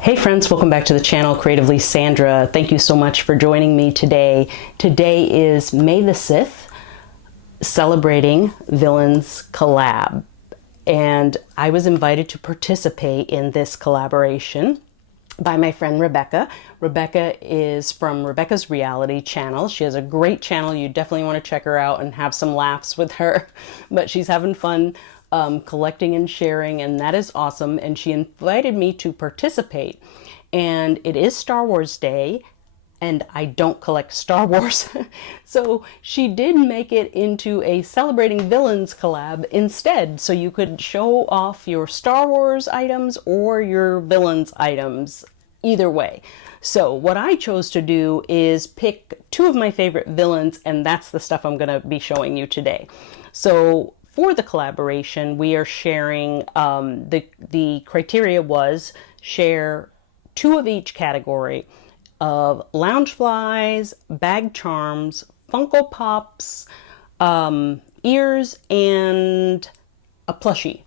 Hey friends, welcome back to the channel, Creatively Sandra. Thank you so much for joining me today. Today is May the Sith, celebrating Villains Collab. And I was invited to participate in this collaboration by my friend Rebecca. Rebecca is from Rebecca's Reality channel. She has a great channel. You definitely want to check her out and have some laughs with her. But she's having fun collecting and sharing, and that is awesome. And she invited me to participate. And it is Star Wars Day, and I don't collect Star Wars. So she did make it into a celebrating villains collab instead. So you could show off your Star Wars items or your villains items, either way. So what I chose to do is pick two of my favorite villains, and that's the stuff I'm going to be showing you today. So for the collaboration, we are sharing, the criteria was share two of each category of lounge flies, bag charms, Funko Pops, ears, and a plushie.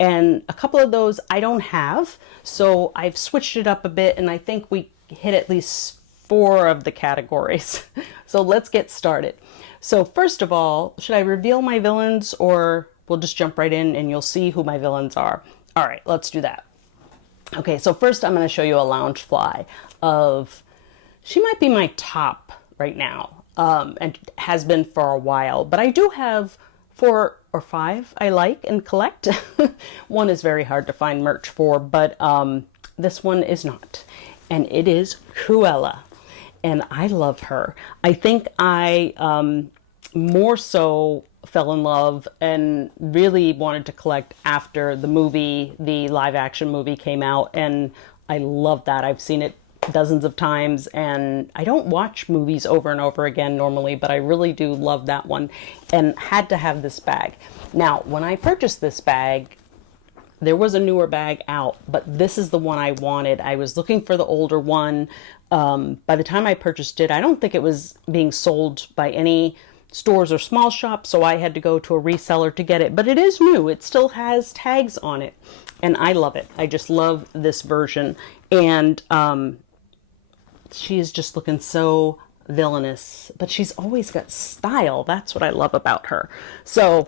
And a couple of those I don't have, so I've switched it up a bit, and I think we hit at least 4 of the categories. So let's get started. So first of all, should I reveal my villains, or we'll just jump right in and you'll see who my villains are? All right, let's do that. Okay, so first I'm going to show you a lounge fly of, she might be my top right now, and has been for a while, but I do have 4 or 5 I like and collect. One is very hard to find merch for, but this one is not, and it is Cruella, and I love her. I think I more so fell in love and really wanted to collect after the movie, the live action movie came out, and I love that. I've seen it dozens of times, and I don't watch movies over and over again normally, but I really do love that one, and had to have this bag. Now, when I purchased this bag, there was a newer bag out, but this is the one I wanted. I was looking for the older one. By the time I purchased it, I don't think it was being sold by any stores or small shops, so I had to go to a reseller to get it, but it is new. It still has tags on it, and I love it. I just love this version, and she is just looking so villainous, but she's always got style. That's what I love about her. So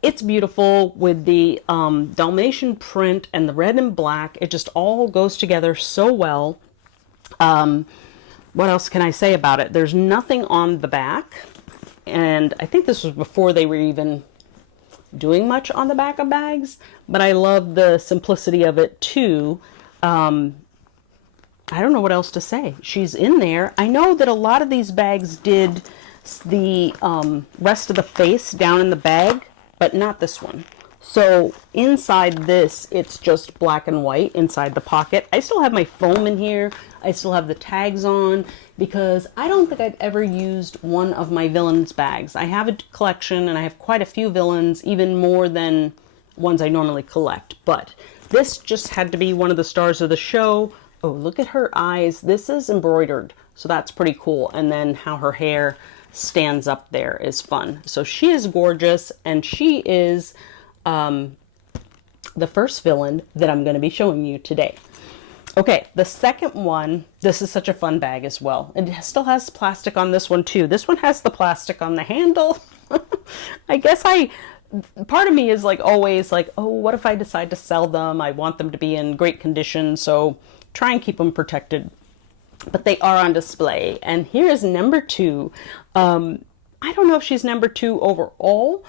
it's beautiful with the Dalmatian print and the red and black. It just all goes together so well. What else can I say about it? There's nothing on the back, and I think this was before they were even doing much on the back of bags, but I love the simplicity of it too. I don't know what else to say. She's in there. I know that a lot of these bags did the rest of the face down in the bag, but not this one. So inside this, it's just black and white inside the pocket. I still have my foam in here. I still have the tags on, because I don't think I've ever used one of my villains bags. I have a collection, and I have quite a few villains, even more than ones I normally collect. But this just had to be one of the stars of the show. Oh, look at her eyes. This is embroidered, so that's pretty cool. And then how her hair stands up there is fun. So she is gorgeous, and she is the first villain that I'm going to be showing you today. Okay, the second one, this is such a fun bag as well. It still has plastic on this one too. This one has the plastic on the handle. I guess part of me is like always like, oh, what if I decide to sell them? I want them to be in great condition, so try and keep them protected. But they are on display, and here is number 2. I don't know if she's number 2 overall.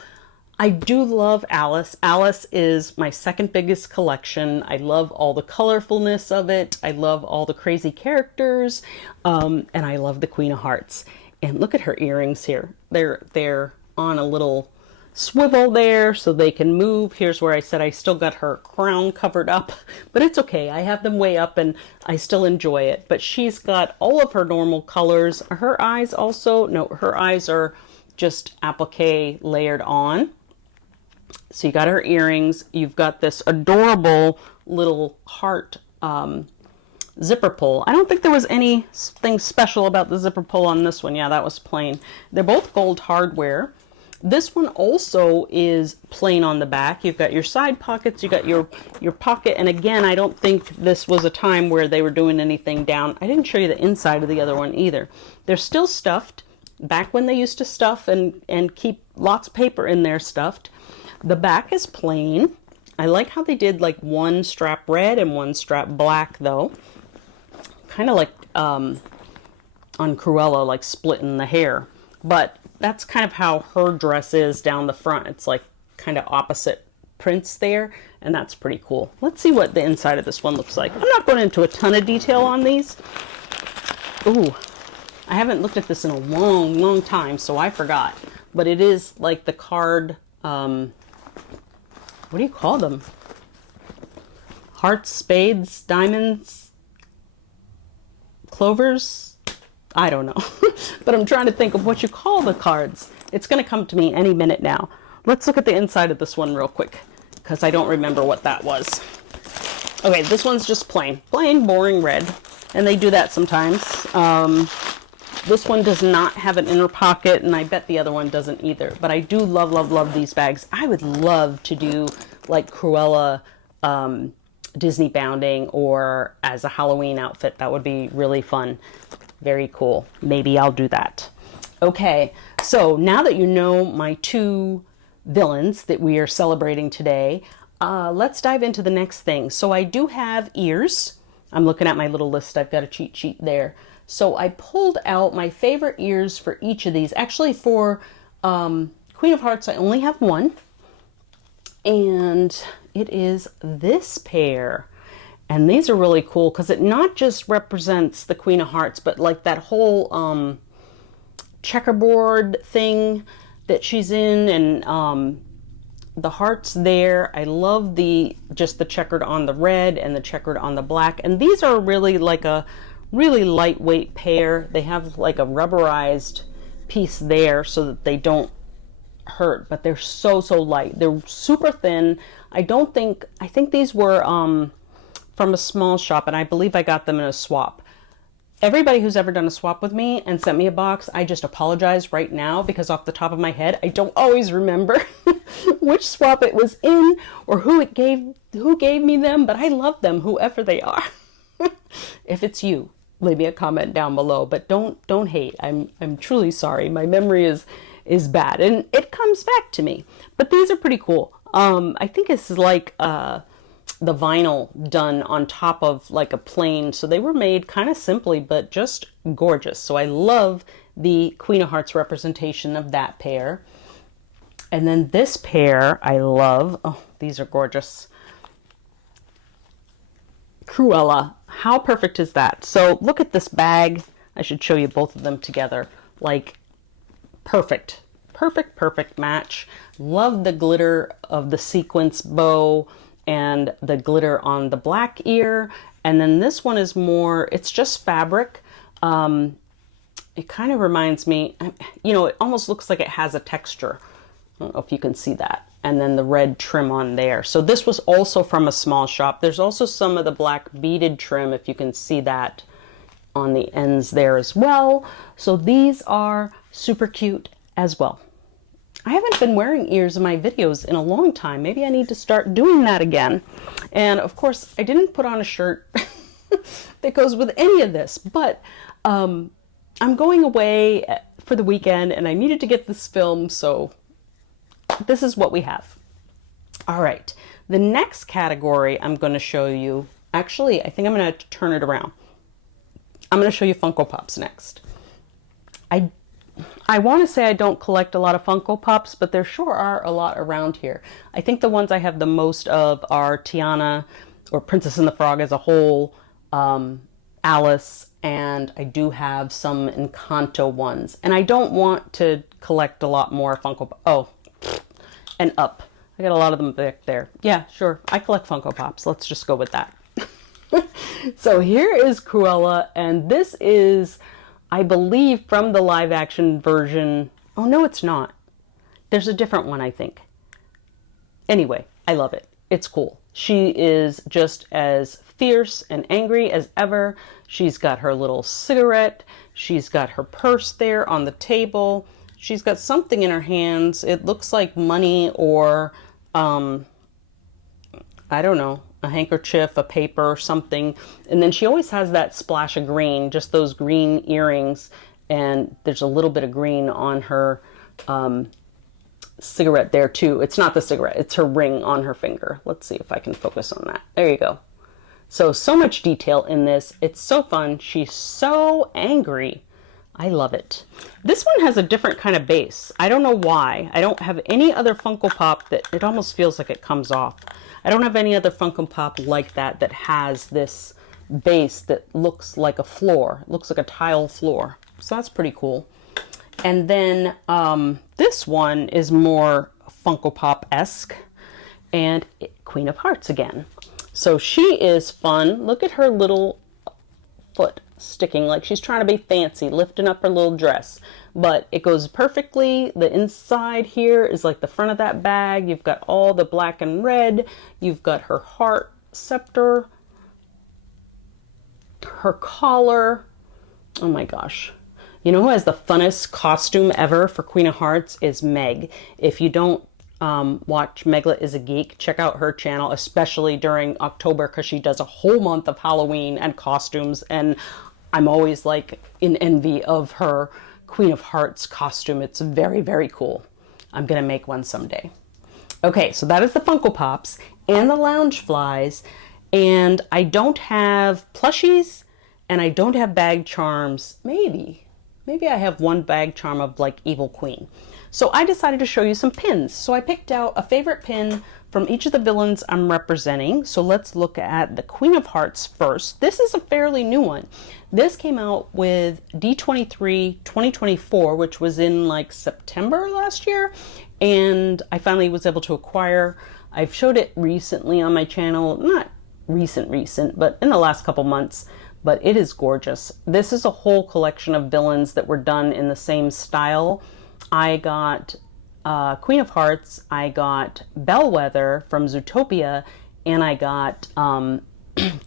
I do love Alice. Alice is my second biggest collection. I love all the colorfulness of it. I love all the crazy characters, and I love the Queen of Hearts. And look at her earrings here. They're on a little swivel there so they can move. Here's where I said I still got her crown covered up, but it's okay. I have them way up and I still enjoy it. But she's got all of her normal colors. Her eyes also, no, her eyes are just applique layered on. So you got her earrings. You've got this adorable little heart zipper pull. I don't think there was anything special about the zipper pull on this one. Yeah, that was plain. They're both gold hardware. This one also is plain on the back. You've got your side pockets, you got your pocket, and again, I don't think this was a time where they were doing anything down. I didn't show you the inside of the other one either. They're still stuffed, back when they used to stuff and keep lots of paper in there stuffed. The back is plain. I like how they did like one strap red and one strap black though. Kind of like on Cruella, like splitting the hair. But that's kind of how her dress is down the front. It's like kind of opposite prints there, and that's pretty cool. Let's see what the inside of this one looks like. I'm not going into a ton of detail on these. Ooh, I haven't looked at this in a long time, so I forgot. But it is like the card, what do you call them? Hearts, spades, diamonds, clovers? I don't know, but I'm trying to think of what you call the cards. It's going to come to me any minute now. Let's look at the inside of this one real quick, because I don't remember what that was. Okay, this one's just plain, boring red, and they do that sometimes. This one does not have an inner pocket, and I bet the other one doesn't either, but I do love these bags. I would love to do like Cruella Disney bounding or as a Halloween outfit. That would be really fun. Very cool. Maybe I'll do that. Okay, so now that you know my two villains that we are celebrating today, let's dive into the next thing. So I do have ears. I'm looking at my little list. I've got a cheat sheet there. So I pulled out my favorite ears for each of these. Actually, for Queen of Hearts, I only have one. And it is this pair. And these are really cool because it not just represents the Queen of Hearts, but like that whole checkerboard thing that she's in, and the hearts there. I love just the checkered on the red and the checkered on the black. And these are really like a really lightweight pair. They have like a rubberized piece there so that they don't hurt, but they're so light. They're super thin. I think these were from a small shop, and I believe I got them in a swap. Everybody who's ever done a swap with me and sent me a box, I just apologize right now because off the top of my head, I don't always remember which swap it was in or who gave me them, but I love them, whoever they are. If it's you, leave me a comment down below, but don't hate. I'm truly sorry. My memory is bad, and it comes back to me. But these are pretty cool. I think it's like the vinyl done on top of like a plain, so they were made kind of simply but just gorgeous. So I love the Queen of Hearts representation of that pair. And then this pair I love. Oh, these are gorgeous. Cruella, how perfect is that? So look at this bag. I should show you both of them together. Like perfect match. Love the glitter of the sequence bow and the glitter on the black ear. And then this one is more, it's just fabric. It kind of reminds me, it almost looks like it has a texture. I don't know if you can see that. And then the red trim on there. So this was also from a small shop. There's also some of the black beaded trim, if you can see that on the ends there as well. So these are super cute as well. I haven't been wearing ears in my videos in a long time. Maybe I need to start doing that again. And of course, I didn't put on a shirt that goes with any of this, but I'm going away for the weekend and I needed to get this film, so this is what we have. All right, the next category I'm going to show you, actually, I think I'm going to turn it around. I'm going to show you Funko Pops next. I want to say I don't collect a lot of Funko Pops, but there sure are a lot around here. I think the ones I have the most of are Tiana, or Princess and the Frog as a whole, Alice, and I do have some Encanto ones. And I don't want to collect a lot more Funko Pops. Oh, and Up. I got a lot of them back there. Yeah, sure. I collect Funko Pops. Let's just go with that. So here is Cruella, and this is, I believe, from the live action version. Oh, no, it's not. There's a different one, I think. Anyway, I love it. It's cool. She is just as fierce and angry as ever. She's got her little cigarette. She's got her purse there on the table. she's got something in her hands. It looks like money or, I don't know, a handkerchief, a paper, something. And then she always has that splash of green, just those green earrings. And there's a little bit of green on her cigarette there too. It's not the cigarette, it's her ring on her finger. Let's see if I can focus on that. There you go. So much detail in this. It's so fun. She's so angry. I love it. This one has a different kind of base. I don't know why. I don't have any other Funko Pop that it almost feels like it comes off. I don't have any other Funko Pop like that that has this base that looks like a floor. It looks like a tile floor. So that's pretty cool. And then this one is more Funko Pop-esque, and Queen of Hearts again. So she is fun. Look at her little foot sticking like she's trying to be fancy, lifting up her little dress. But it goes perfectly. The inside here is like the front of that bag. You've got all the black and red. You've got her heart scepter, her collar. Oh my gosh. You know who has the funnest costume ever for Queen of Hearts is Meg. If you don't watch Meglet is a Geek, check out her channel, especially during October, because she does a whole month of Halloween and costumes. And I'm always like in envy of her Queen of Hearts costume. It's very, very cool. I'm going to make one someday. Okay, so that is the Funko Pops and the lounge flies. And I don't have plushies and I don't have bag charms. Maybe I have one bag charm of like Evil Queen. So I decided to show you some pins. So I picked out a favorite pin from each of the villains I'm representing. So let's look at the Queen of Hearts first. This is a fairly new one. This came out with D23 2024, which was in like September last year. And I finally was able to acquire. I've showed it recently on my channel, not recent, but in the last couple months. But it is gorgeous. This is a whole collection of villains that were done in the same style. I got Queen of Hearts, I got Bellwether from Zootopia, and I got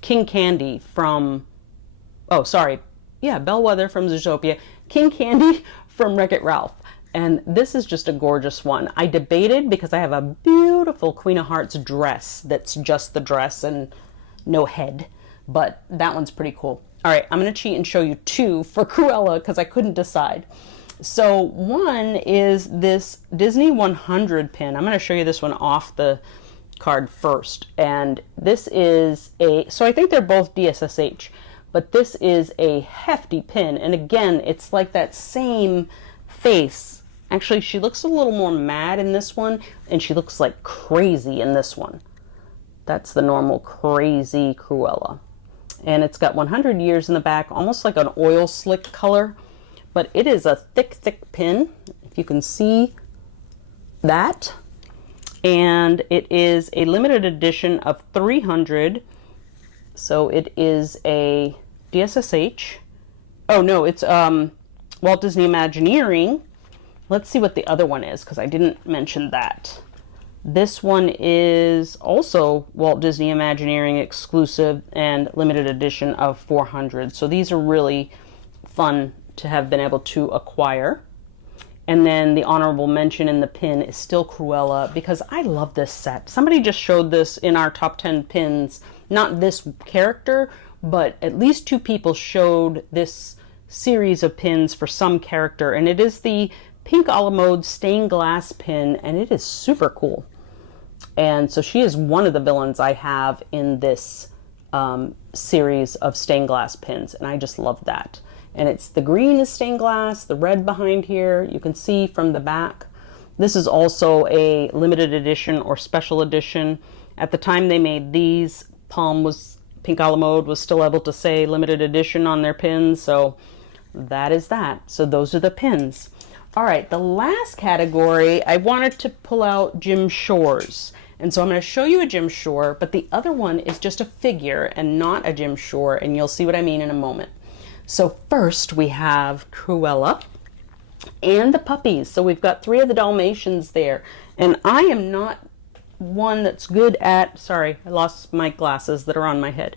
King Candy from, Bellwether from Zootopia, King Candy from Wreck-It Ralph. And this is just a gorgeous one. I debated because I have a beautiful Queen of Hearts dress that's just the dress and no head. But that one's pretty cool. All right, I'm going to cheat and show you two for Cruella because I couldn't decide. So one is this Disney 100 pin. I'm going to show you this one off the card first. And this is so I think they're both DSSH, but this is a hefty pin. And again, it's like that same face. Actually, she looks a little more mad in this one, and she looks like crazy in this one. That's the normal crazy Cruella. And it's got 100 years in the back, almost like an oil slick color, but it is a thick pin, if you can see that. And it is a limited edition of 300. So it is a DSSH. Oh no, it's Walt Disney Imagineering. Let's see what the other one is, because I didn't mention that. This one is also Walt Disney Imagineering exclusive and limited edition of 400. So these are really fun to have been able to acquire. And then the honorable mention in the pin is still Cruella, because I love this set. Somebody just showed this in our top 10 pins, not this character, but at least two people showed this series of pins for some character. And it is the pink a la mode stained glass pin, and it is super cool. And so she is one of the villains I have in this series of stained glass pins, and I just love that. And it's the green is stained glass, the red behind here, you can see from the back. This is also a limited edition or special edition. At the time they made these, Pink a la Mode was still able to say limited edition on their pins, so that is that. So those are the pins. All right, the last category, I wanted to pull out Jim Shore's. And so I'm going to show you a Jim Shore, but the other one is just a figure and not a Jim Shore, and you'll see what I mean in a moment. So first we have Cruella and the puppies. So we've got 3 of the Dalmatians there. And I am not one that's good at, sorry, I lost my glasses that are on my head.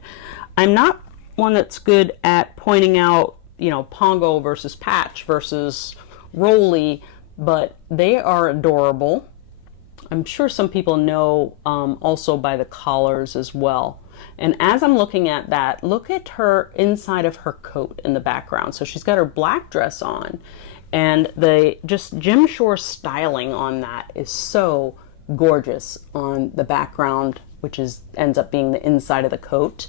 I'm not one that's good at pointing out, you know, Pongo versus Patch versus Rolly, but they are adorable. I'm sure some people know also by the collars as well. And as I'm looking at that, look at her inside of her coat in the background. So she's got her black dress on, and the just Jim Shore styling on that is so gorgeous on the background, which ends up being the inside of the coat.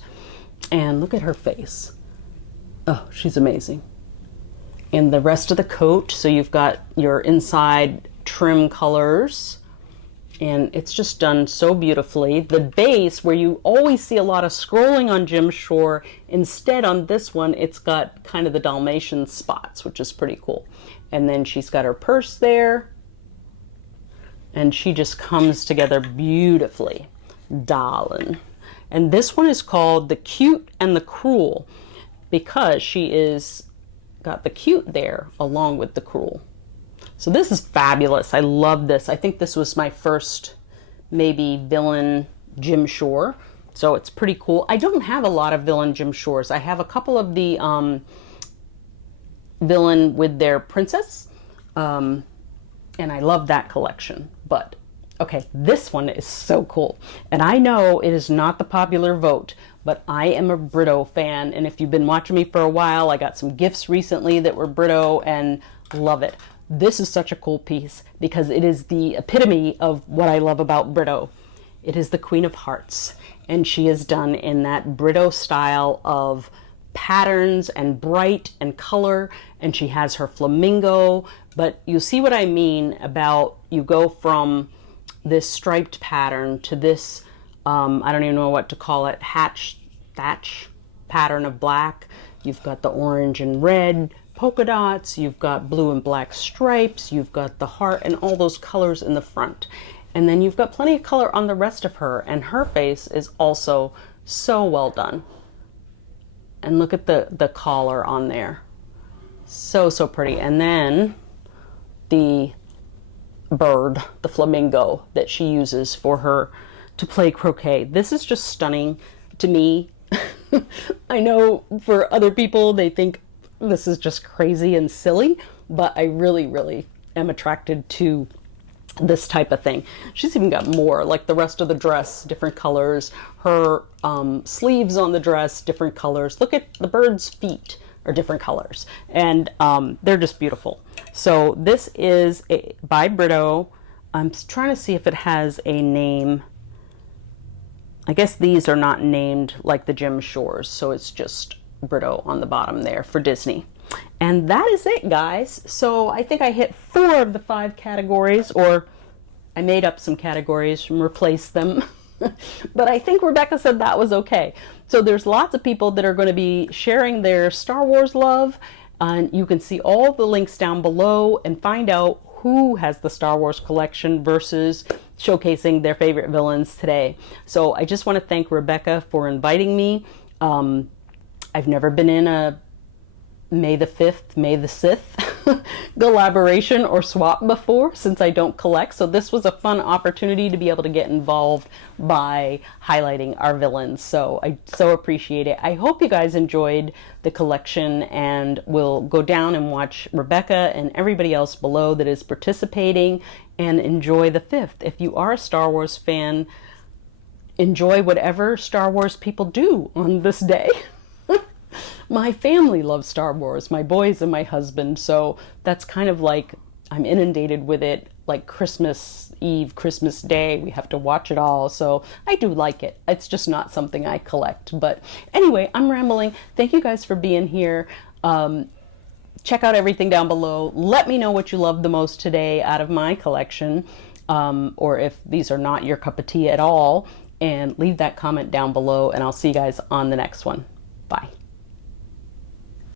And look at her face. Oh, she's amazing. And the rest of the coat, so you've got your inside trim colors, and it's just done so beautifully. The base, where you always see a lot of scrolling on Jim Shore, instead on this one, it's got kind of the Dalmatian spots, which is pretty cool. And then she's got her purse there, and she just comes together beautifully, darling. And this one is called The Cute and the Cruel, because she is got the cute there along with the cruel. So this is fabulous. I love this. I think this was my first maybe villain Jim Shore. So it's pretty cool. I don't have a lot of villain Jim Shores. I have a couple of the villain with their princess. And I love that collection. But okay, this one is so cool. And I know it is not the popular vote, but I am a Brito fan. And if you've been watching me for a while, I got some gifts recently that were Brito and love it. This is such a cool piece because it is the epitome of what I love about Brito. It is the Queen of Hearts, and she is done in that Brito style of patterns and bright and color, and she has her flamingo. But you see what I mean about you go from this striped pattern to this, I don't even know what to call it, thatch pattern of black. You've got the orange and red polka dots, you've got blue and black stripes, you've got the heart and all those colors in the front. And then you've got plenty of color on the rest of her, and her face is also so well done. And look at the collar on there. So, so pretty. And then the bird, the flamingo that she uses for her to play croquet. This is just stunning to me. I know for other people, they think this is just crazy and silly, but I really, really am attracted to this type of thing. She's even got more, like the rest of the dress, different colors. Her sleeves on the dress, different colors. Look at the bird's feet are different colors, and they're just beautiful. So this is by Brito. I'm trying to see if it has a name. I guess these are not named like the Jim Shores, so it's just Brito on the bottom there for Disney. And that is it, guys. So I think I hit 4 of the 5 categories, or I made up some categories and replaced them. But I think Rebecca said that was okay. So there's lots of people that are going to be sharing their Star Wars love, and you can see all the links down below and find out who has the Star Wars collection versus showcasing their favorite villains today. So I just want to thank Rebecca for inviting me. I've never been in a May the 5th, May the Sith collaboration or swap before, since I don't collect. So this was a fun opportunity to be able to get involved by highlighting our villains. So I so appreciate it. I hope you guys enjoyed the collection, and will go down and watch Rebecca and everybody else below that is participating, and enjoy the 5th. If you are a Star Wars fan, enjoy whatever Star Wars people do on this day. My family loves Star Wars, my boys and my husband, so that's kind of like I'm inundated with it, like Christmas Eve, Christmas Day, we have to watch it all, so I do like it. It's just not something I collect. But anyway, I'm rambling. Thank you guys for being here. Check out everything down below. Let me know what you loved the most today out of my collection, or if these are not your cup of tea at all, and leave that comment down below, and I'll see you guys on the next one. Bye.